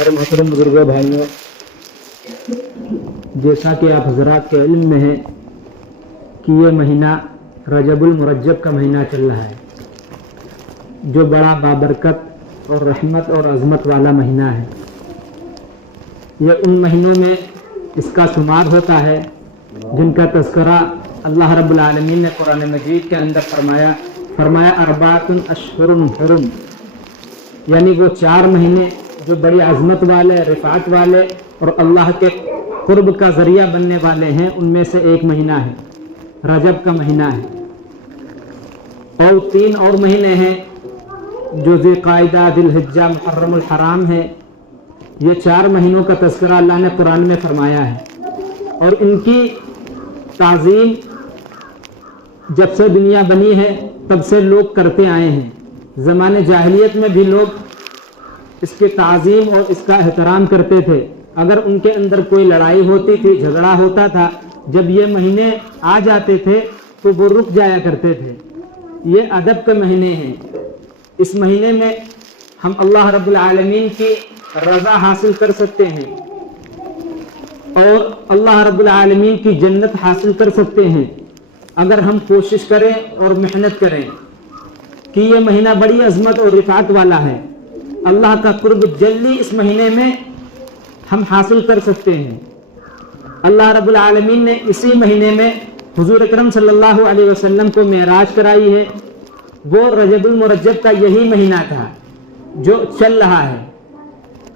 میرے محترم بزرگوں بھائیوں، جیسا کہ آپ حضرات کے علم میں ہے کہ یہ مہینہ رجب المرجب کا مہینہ چل رہا ہے، جو بڑا بابرکت اور رحمت اور عظمت والا مہینہ ہے۔ یہ ان مہینوں میں اس کا شمار ہوتا ہے جن کا تذکرہ اللہ رب العالمین نے قرآن مجید کے اندر فرمایا اربعۃ اشہر حرم، یعنی وہ 4 مہینے جو بڑی عظمت والے، رفعت والے اور اللہ کے قرب کا ذریعہ بننے والے ہیں، ان میں سے ایک مہینہ ہے، رجب کا مہینہ ہے۔ اور 3 اور مہینے ہیں جو ذی قعدہ، ذی الحجہ، محرم الحرام ہے۔ یہ 4 مہینوں کا تذکرہ اللہ نے قرآن میں فرمایا ہے، اور ان کی تعظیم جب سے دنیا بنی ہے تب سے لوگ کرتے آئے ہیں۔ زمانے جاہلیت میں بھی لوگ اس کی تعظیم اور اس کا احترام کرتے تھے۔ اگر ان کے اندر کوئی لڑائی ہوتی تھی، جھگڑا ہوتا تھا، جب یہ مہینے آ جاتے تھے تو وہ رک جایا کرتے تھے۔ یہ ادب کے مہینے ہیں۔ اس مہینے میں ہم اللہ رب العالمین کی رضا حاصل کر سکتے ہیں اور اللہ رب العالمین کی جنت حاصل کر سکتے ہیں اگر ہم کوشش کریں اور محنت کریں کہ یہ مہینہ بڑی عظمت اور رفعت والا ہے۔ اللہ کا قرب جلدی اس مہینے میں ہم حاصل کر سکتے ہیں۔ اللہ رب العالمین نے اسی مہینے میں حضور اکرم صلی اللہ علیہ وسلم کو معراج کرائی ہے۔ وہ رجب المرجب کا یہی مہینہ تھا جو چل رہا ہے۔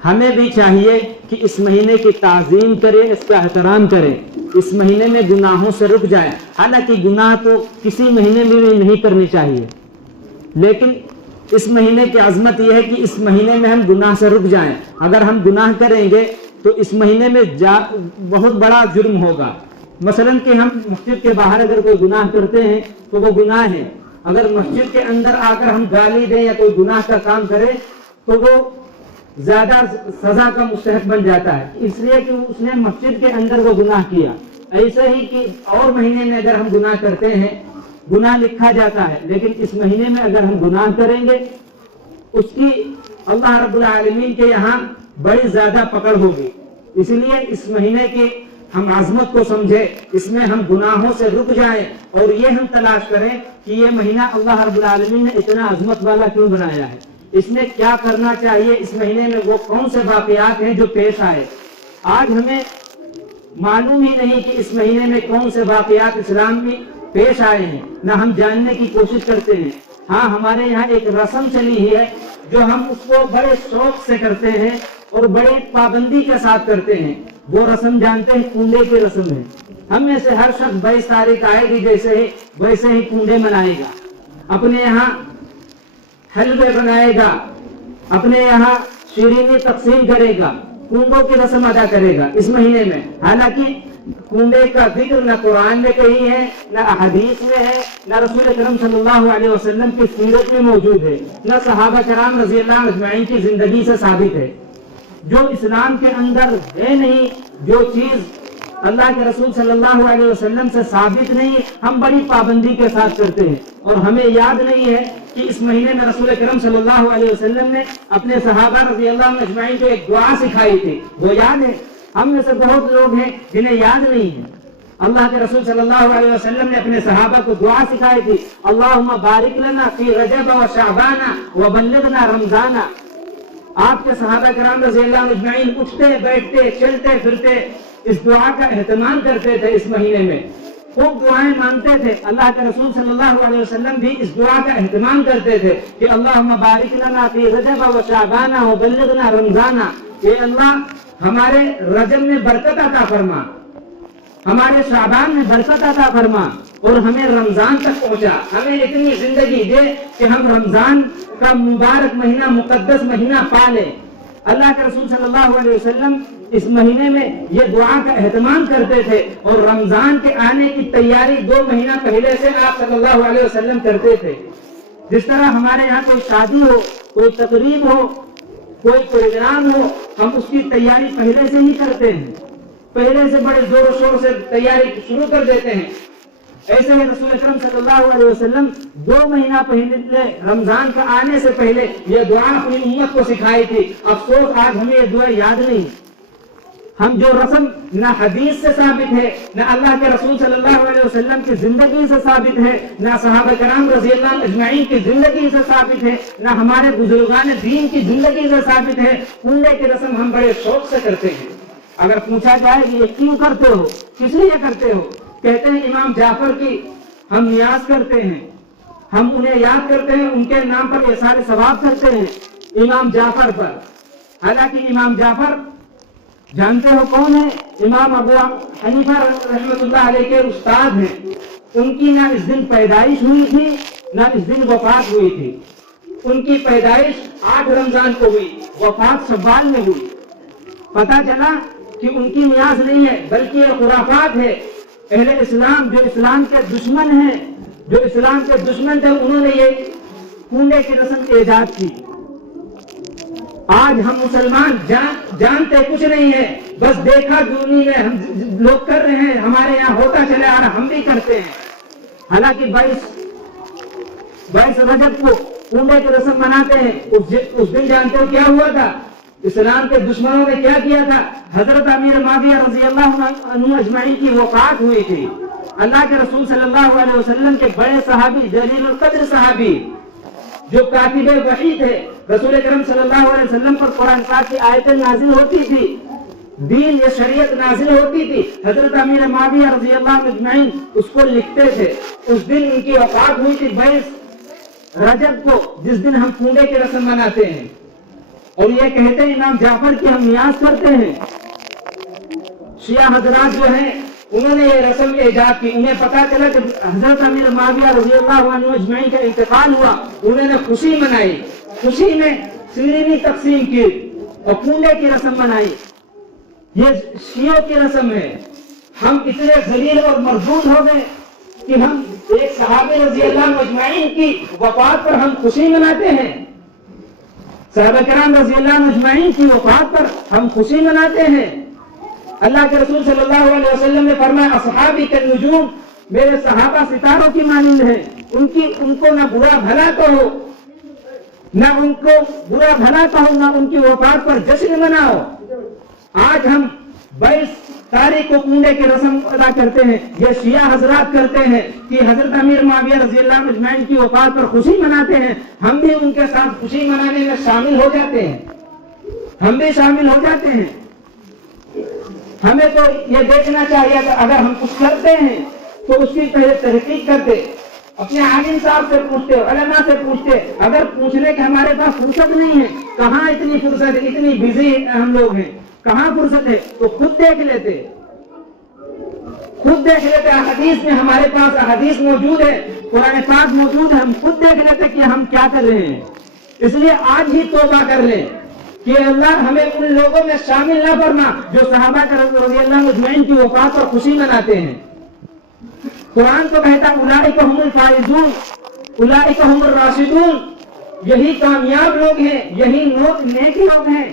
ہمیں بھی چاہیے کہ اس مہینے کی تعظیم کریں، اس کا احترام کریں، اس مہینے میں گناہوں سے رک جائیں۔ حالانکہ گناہ تو کسی مہینے میں بھی نہیں کرنی چاہیے، لیکن اس مہینے کی عظمت یہ ہے کہ اس مہینے میں ہم گناہ سے رک جائیں۔ اگر ہم گناہ کریں گے تو اس مہینے میں بہت بڑا جرم ہوگا۔ مثلا کہ ہم مسجد کے باہر اگر کوئی گناہ کرتے ہیں تو وہ گناہ ہے۔ اگر مسجد کے اندر آ کر ہم گالی دیں یا کوئی گناہ کا کام کریں تو وہ زیادہ سزا کا مستحق بن جاتا ہے، اس لیے کہ اس نے مسجد کے اندر وہ گناہ کیا۔ ایسے ہی کہ اور مہینے میں اگر ہم گناہ کرتے ہیں گناہ لکھا جاتا ہے، لیکن اس مہینے میں اگر ہم گناہ کریں گے اس کی اللہ رب العالمین کے یہاں بڑی زیادہ پکڑ ہوگی۔ اس لیے اس مہینے کی ہم عظمت کو سمجھیں، اس میں ہم گناہوں سے رک جائیں اور یہ ہم تلاش کریں کہ یہ مہینہ اللہ رب العالمین نے اتنا عظمت والا کیوں بنایا ہے، اس میں کیا کرنا چاہیے، اس مہینے میں وہ کون سے واقعات ہیں جو پیش آئے۔ آج ہمیں معلوم ہی نہیں کہ اس مہینے میں کون سے واقعات اسلام میں پیش آئے ہیں، نہ ہم جاننے کی کوشش کرتے ہیں۔ ہاں، ہمارے یہاں ایک رسم چلی ہے جو ہم اس کو بڑے شوق سے کرتے ہیں اور بڑے پابندی کے ساتھ کرتے ہیں۔ وہ رسم جانتے ہیں، کنڈے کی رسم ہے۔ ہم میں سے ہر شخص 22 تاریخ آئے گی ویسے ہی کنڈے منائے گا، اپنے یہاں حلوے بنائے گا، اپنے یہاں شیرینی تقسیم کرے گا، کنڈوں کی رسم ادا کرے گا اس مہینے میں۔ حالانکہ کنڈے کا ذکر نہ قرآن میں کہیں ہے، نہ احادیث میں ہے، نہ رسول اکرم صلی اللہ علیہ وسلم کی سیرت میں موجود ہے، نہ صحابہ کرام رضی اللہ اجمعین کی زندگی سے ثابت ہے۔ جو اسلام کے اندر ہے نہیں، جو چیز اللہ کے رسول صلی اللہ علیہ وسلم سے ثابت نہیں، ہم بڑی پابندی کے ساتھ کرتے ہیں۔ اور ہمیں یاد نہیں ہے کہ اس مہینے میں رسول اکرم صلی اللہ علیہ وسلم نے اپنے صحابہ رضی اللہ عنہ اجمعین کو ایک دعا سکھائی تھی، وہ یاد ہے؟ ہم میں سے بہت لوگ ہیں جنہیں یاد نہیں ہے۔ اللہ کے رسول صلی اللہ علیہ وسلم نے اپنے صحابہ کو دعا سکھائی تھی، اللہم بارک لنا فی رجب و شعبان و بلغنا رمضان۔ آپ کے صحابہ کرام رضی اللہ عنہ اجمعین اٹھتے بیٹھتے چلتے پھرتے اس دعا کا اہتمام کرتے تھے۔ اس مہینے میں خوب دعائیں مانگتے تھے۔ اللہ کے رسول صلی اللہ علیہ وسلم بھی اس دعا کا اہتمام کرتے تھے کہ اللہم بارک لنا فی رجب و شعبان و بلغنا رمضان۔ اے اللہ، ہمارے رجب میں برکت عطا فرما، ہمارے شعبان میں برکت عطا فرما، اور ہمیں رمضان تک پہنچا۔ ہمیں اتنی زندگی دے کہ ہم رمضان کا مبارک مہینہ، مقدس مہینہ پا لیں۔ اللہ کے رسول صلی اللہ علیہ وسلم اس مہینے میں یہ دعا کا اہتمام کرتے تھے، اور رمضان کے آنے کی تیاری 2 مہینہ پہلے سے آپ صلی اللہ علیہ وسلم کرتے تھے۔ جس طرح ہمارے یہاں کوئی شادی ہو، کوئی تقریب ہو، کوئی پروگرام ہو، ہم اس کی تیاری پہلے سے ہی کرتے ہیں، پہلے سے بڑے زور و شور سے تیاری شروع کر دیتے ہیں۔ ایسے ہی رسول اکرم صلی اللہ علیہ وسلم 2 مہینہ پہلے رمضان کا آنے سے پہلے یہ دعا اپنی امت کو سکھائی تھی. افسوس آج ہمیں یہ دعا یاد نہیں. ہم جو رسم نہ حدیث سے ثابت ہے، نہ اللہ کے رسول صلی اللہ علیہ وسلم کی زندگی سے ثابت ہے، نہ صحابہ کرام رضی اللہ عنہم اجمعین کی زندگی سے ثابت ہے، نہ ہمارے بزرگان دین کی زندگی سے ثابت ہے. کنڈے کی رسم ہم بڑے شوق سے کرتے ہیں. اگر پوچھا جائے کہ یہ کیوں کرتے ہو، کس لیے کرتے ہو، کہتے ہیں امام جعفر کی ہم نیاز کرتے ہیں، ہم انہیں یاد کرتے ہیں، ان کے نام پر یہ سارے ثواب کرتے ہیں امام جعفر پر. حالانکہ امام جعفر جانتے ہو کون ہے؟ امام ابو حنیفہ رحمۃ اللہ علیہ کے استاد ہیں. ان کی نہ اس دن پیدائش ہوئی تھی نہ اس دن وفات ہوئی تھی. ان کی پیدائش 8 رمضان کو ہوئی، وفات شوال میں ہوئی. پتہ چلا کہ ان کی نیاز نہیں ہے بلکہ یہ خرافات ہے. اہل اسلام جو اسلام کے دشمن ہیں، جو اسلام کے دشمن تھے، انہوں نے یہ کنڈے کی رسم ایجاد کی. آج ہم مسلمان جانتے کچھ نہیں ہے، بس دیکھا دنیا میں ہم لوگ کر رہے ہیں، ہمارے یہاں ہوتا چلے آ رہا، ہم بھی کرتے ہیں. حالانکہ 22 رجب کو کنڈے کی رسم مناتے ہیں. اس دن جانتے ہو کیا ہوا تھا؟ اسلام کے دشمنوں نے کیا کیا تھا؟ حضرت امیر معاویہ رضی اللہ عنہ اجمعین کی وفات ہوئی تھی. اللہ کے رسول صلی اللہ علیہ وسلم کے بڑے صحابی، جلیل القدر صحابی، جو کاتب وحی تھے، رسول اکرم صلی اللہ علیہ وسلم پر قرآن پاک کی آیتیں نازل ہوتی تھی، دین یا شریعت نازل ہوتی تھی. حضرت امیر معاویہ رضی اللہ عنہ اجمعین اس کو لکھتے تھے. اس دن ان کی وفات ہوئی تھی 22 رجب کو، جس دن ہم کنڈے کی رسم مناتے ہیں. اور یہ کہتے ہیں امام جعفر کی ہم نیاز کرتے ہیں. شیعہ حضرات جو ہیں انہوں نے یہ رسم ایجاد کی. انہیں پتا چلا کہ حضرت امیر معاویہ رضی اللہ عنہ اجمعین کا انتقال ہوا، انہوں نے خوشی منائی، خوشی میں شیرینی تقسیم کی اور کنڈے کی رسم منائی. یہ شیعوں کی رسم ہے. ہم اتنے ذلیل اور مردود ہو گئے کہ ہم ایک صحابی رضی اللہ عنہ اجمعین کی وفات پر ہم خوشی مناتے ہیں. صحابہ کرام رضی اللہ عنہ اجمعین کی وفات پر ہم خوشی مناتے ہیں. اللہ کے رسول صلی اللہ علیہ وسلم نے فرمایا اصحابی کالنجوم، میرے صحابہ ستاروں کی مانند ہیں. ان کو نہ برا بھلا کہو، نہ ان کو برا بھلا کہو، نہ ان کی وفات پر جشن مناؤ. آج ہم 22 تاریخ کو کنڈے کی رسم ادا کرتے ہیں. یہ شیعہ حضرات کرتے ہیں کہ حضرت امیر معاویہ رضی اللہ عنہ اجمعین کی وفات پر خوشی مناتے ہیں. ہم بھی ان کے ساتھ خوشی منانے میں شامل ہو جاتے ہیں. ہم بھی شامل ہو جاتے ہیں. ہمیں تو یہ دیکھنا چاہیے کہ اگر ہم کچھ کرتے ہیں تو اس کی پہلے تحقیق کرتے، اپنے عالم صاحب سے پوچھتے، علماء سے پوچھتے. اگر پوچھنے کے ہمارے پاس فرصت نہیں ہے، کہاں اتنی فرصت ہے، اتنی بزی ہم لوگ ہیں، کہاں فرصت ہے، تو خود دیکھ لیتے. حدیث میں ہمارے پاس حدیث موجود ہے، قرآن پاک موجود ہے، ہم خود دیکھ لیتے کہ ہم کیا کر رہے ہیں. اس لیے آج ہی توبہ کر لیں کہ اللہ ہمیں ان لوگوں میں شامل نہ فرما جو صحابہ رضی اللہ عنہ اجمعین کی وفات پر خوشی مناتے ہیں. قرآن تو کہتا اولئک هم الفائزون، اولئک هم الراشدون، یہی کامیاب لوگ ہیں، یہی نیک لوگ ہیں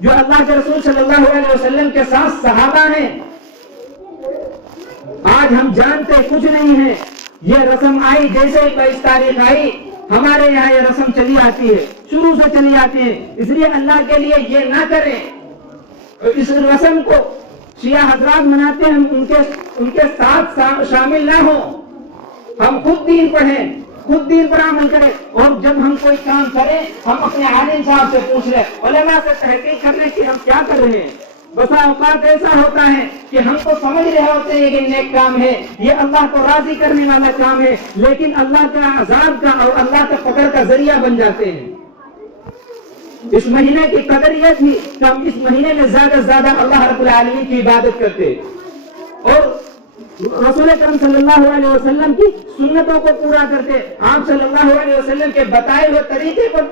جو اللہ کے رسول صلی اللہ علیہ وسلم کے ساتھ صحابہ ہیں. آج ہم جانتے کچھ نہیں ہیں. یہ رسم آئی جیسے 22 تاریخ آئی، ہمارے یہاں یہ رسم چلی آتی ہے، شروع سے چلی آتی ہے. اس لیے اللہ کے لیے یہ نہ کریں. اس رسم کو شیعہ حضرات مناتے ہیں، ہم ان کے ساتھ شامل نہ ہوں. ہم خود دین پڑھیں، خود دین پر عمل کریں. اور جب ہم کوئی کام کریں ہم اپنے عالم صاحب سے پوچھ لیں، علماء سے تحقیق کر لیں کہ ہم کیا کر رہے ہیں. بسا اوقات ایسا ہوتا ہے کہ ہم تو سمجھ رہے ہوتے ہیں کہ نیک کام ہے، یہ اللہ کو راضی کرنے والا کام ہے، لیکن اللہ کے عذاب کا اور اللہ کے فقر کا ذریعہ بن جاتے ہیں. اس مہینے کی قدر یہ تھی کہ ہم اس مہینے میں زیادہ سے زیادہ اللہ رب العالمین کی عبادت کرتے اور رسول اکرم صلی اللہ علیہ وسلم کی سنتوں کو پورا کرتے. آپ صلی اللہ علیہ وسلم کے بتائے ہوئے طریقے پر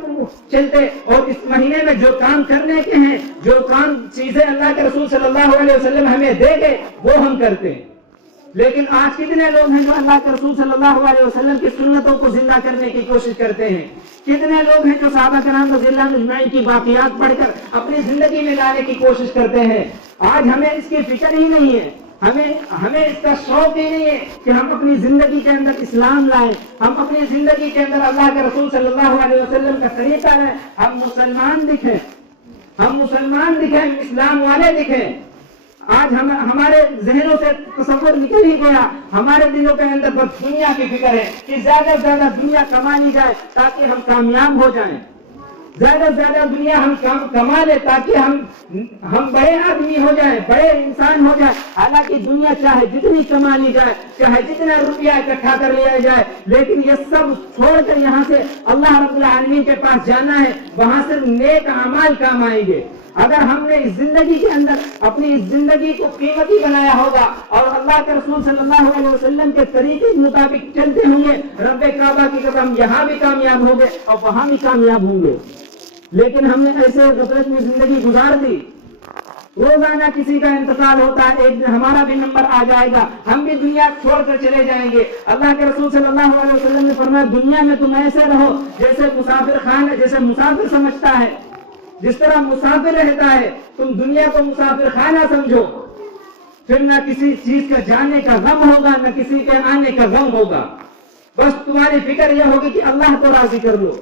چلتے. اور اس مہینے میں جو کام کرنے کے ہیں، جو کام چیزیں اللہ کے رسول صلی اللہ علیہ وسلم ہمیں دے گئے وہ ہم کرتے. لیکن آج کتنے لوگ ہیں جو اللہ کے رسول صلی اللہ علیہ وسلم کی سنتوں کو زندہ کرنے کی کوشش کرتے ہیں؟ کتنے لوگ ہیں جو صحابہ کرام رضی اللہ عنہ اجمعین کی باقیات پڑھ کر اپنی زندگی میں لانے کی کوشش کرتے ہیں؟ آج ہمیں اس کی فکر ہی نہیں ہے. ہمیں اس کا شوق ہی نہیں ہے کہ ہم اپنی زندگی کے اندر اسلام لائیں، ہم اپنی زندگی کے اندر اللہ کے رسول صلی اللہ علیہ وسلم کا طریقہ لائیں، ہم مسلمان دکھیں، اسلام والے دکھیں۔ آج ہمارے ذہنوں سے تصور نکل ہی گیا، ہمارے دلوں کے اندر بس دنیا کی فکر ہے کہ زیادہ سے زیادہ دنیا کما لی جائے تاکہ ہم کامیاب ہو جائیں، زیادہ سے زیادہ دنیا ہم کما لیں تاکہ ہم بڑے آدمی ہو جائیں، بڑے انسان ہو جائیں۔ حالانکہ دنیا چاہے جتنی کما لی جائے، چاہے جتنا روپیہ اکٹھا کر لیا جائے، لیکن یہ سب چھوڑ کر یہاں سے اللہ رب العالمین کے پاس جانا ہے، وہاں صرف نیک اعمال کام آئیں گے۔ اگر ہم نے اس زندگی کے اندر اپنی اس زندگی کو قیمتی بنایا ہوگا اور اللہ کے رسول صلی اللہ علیہ وسلم کے طریقے کے مطابق چلتے ہوں گے، رب کعبہ کی قسم یہاں بھی کامیاب ہوں گے اور وہاں بھی کامیاب ہوں گے۔ لیکن ہم نے ایسے غفلت میں زندگی گزار دی، روزانہ کسی کا انتقال ہوتا ہے، ایک دن ہمارا بھی نمبر آ جائے گا، ہم بھی دنیا چھوڑ کر چلے جائیں گے۔ اللہ کے رسول صلی اللہ علیہ وسلم نے فرمایا دنیا میں تم ایسے رہو جیسے مسافر سمجھتا ہے، جس طرح مسافر رہتا ہے، تم دنیا کو مسافر خانہ سمجھو، پھر نہ کسی چیز کا جانے کا غم ہوگا، نہ کسی کے آنے کا غم ہوگا، بس تمہاری فکر یہ ہوگی کہ اللہ کو راضی کر لو۔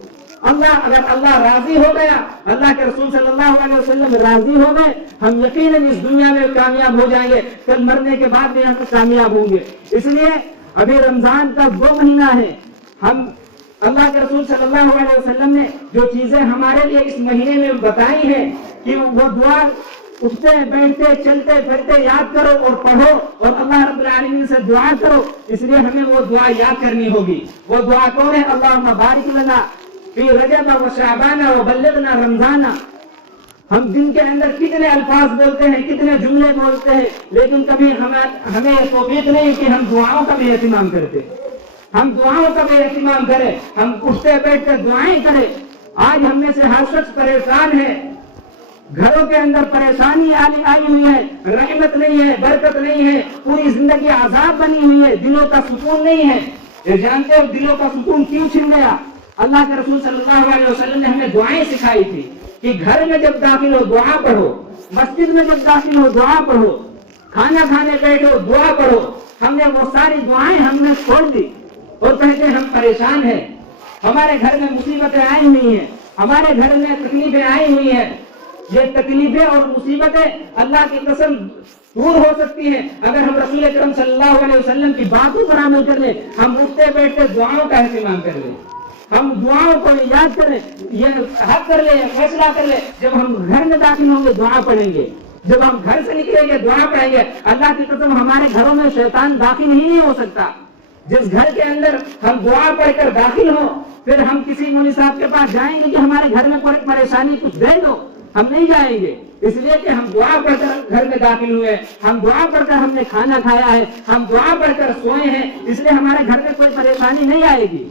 اگر اللہ راضی ہو گیا، اللہ کے رسول صلی اللہ علیہ وسلم راضی ہو گئے، ہم یقیناً اس دنیا میں کامیاب ہو جائیں گے، کل مرنے کے بعد بھی ہم کامیاب ہوں گے۔ اس لیے ابھی رمضان کا 2 مہینہ ہے، ہم اللہ کے رسول صلی اللہ علیہ وسلم نے جو چیزیں ہمارے لیے اس مہینے میں بتائی ہیں کہ وہ دعا اٹھتے بیٹھتے چلتے پھرتے یاد کرو اور پڑھو اور اللہ رب العالمین سے دعا کرو، اس لیے ہمیں وہ دعا یاد کرنی ہوگی۔ وہ دعا کون ہے؟ اللہم بارک لنا فی رجب و شعبان و بلغنا رمضان۔ ہم دن کے اندر کتنے الفاظ بولتے ہیں، کتنے جملے بولتے ہیں، لیکن کبھی ہمیں توفیق نہیں کہ ہم دعاؤں کا بھی اہتمام کرتے، ہم دعاؤں کا بھی اہتمام کریں، ہم اٹھتے بیٹھتے دعائیں کریں۔ آج ہم میں سے ہر شخص پریشان ہے، گھروں کے اندر پریشانی آئی ہوئی ہے، رحمت نہیں ہے، برکت نہیں ہے، پوری زندگی عذاب بنی ہوئی ہے، دلوں کا سکون نہیں ہے۔ یہ جانتے ہو دلوں کا سکون کیوں چھن گیا؟ اللہ کے رسول صلی اللہ علیہ وسلم نے ہمیں دعائیں سکھائی تھی کہ گھر میں جب داخل ہو دعا پڑھو، مسجد میں جب داخل ہو دعا پڑھو، کھانا کھانے بیٹھو دعا پڑھو۔ ہم نے وہ ساری دعائیں ہم نے چھوڑ دی اور کہتے ہیں ہم پریشان ہیں، ہمارے گھر میں مصیبتیں آئی ہوئی ہیں، ہمارے گھر میں تکلیفیں آئی ہوئی ہیں۔ یہ تکلیفیں اور مصیبتیں اللہ کی قسم دور ہو سکتی ہیں اگر ہم رسول اکرم صلی اللہ علیہ وسلم کی باتوں پر عمل کر لیں، ہم اٹھتے بیٹھتے دعاؤں کا اہتمام کر لیں، ہم دعاؤں کو یاد کریں، یہ حق کر لیں، فیصلہ کر لیں۔ جب ہم گھر میں داخل ہوں گے دعا پڑھیں گے، جب ہم گھر سے نکلیں گے دعا پڑھیں گے۔ اللہ کی قسم ہمارے گھروں میں شیطان داخل ہی نہیں ہو سکتا۔ جس گھر کے اندر ہم دعا پڑھ کر داخل ہوں، پھر ہم کسی مولوی صاحب کے پاس جائیں گے کہ ہمارے گھر میں کوئی پریشانی کچھ دے دو، ہم نہیں جائیں گے، اس لیے کہ ہم دعا پڑھ کر گھر میں داخل ہوئے، ہم دعا پڑھ کر ہم نے کھانا کھایا ہے، ہم دعا پڑھ کر سوئے ہیں، اس لیے ہمارے گھر میں کوئی پریشانی نہیں آئے گی۔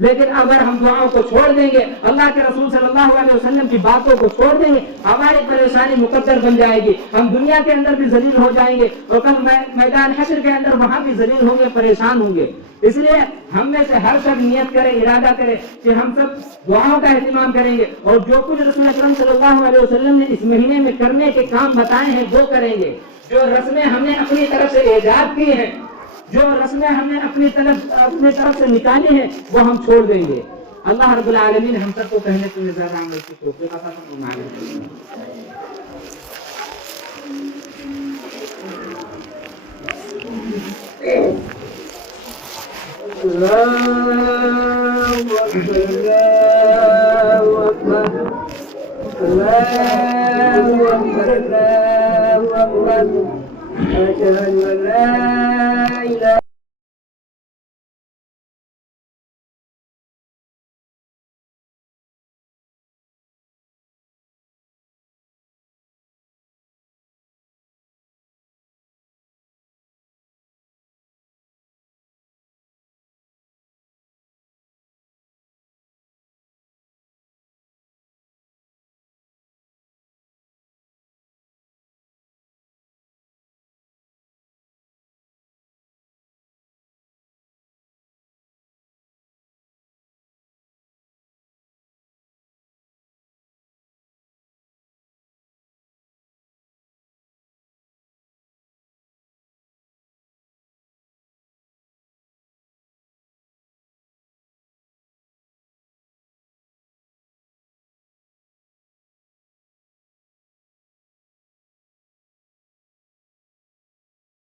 لیکن اگر ہم دعاؤں کو چھوڑ دیں گے، اللہ کے رسول صلی اللہ علیہ وسلم کی باتوں کو چھوڑ دیں گے، ہماری پریشانی مقدر بن جائے گی، ہم دنیا کے اندر بھی ذلیل ہو جائیں گے اور کل میدان حشر کے اندر وہاں بھی ذلیل ہوں گے، پریشان ہوں گے۔ اس لیے ہم میں سے ہر شخص نیت کرے، ارادہ کرے کہ ہم سب دعاؤں کا اہتمام کریں گے اور جو کچھ رسول اکرم صلی اللہ علیہ وسلم نے اس مہینے میں کرنے کے کام بتائے ہیں وہ کریں گے۔ جو رسمیں ہم نے اپنی طرف سے ایجاد کی ہیں، جو رسمیں ہم نے اپنی طرف سے نکالی ہیں وہ ہم چھوڑ دیں گے۔ اللہ رب العالمین ہم سب کو کہنے کے زیادہ عمل کی توفیق عطا فرمائے۔ اللہ اکبر اللہ اکبر اللہ اکبر، اشہد ان لا الہ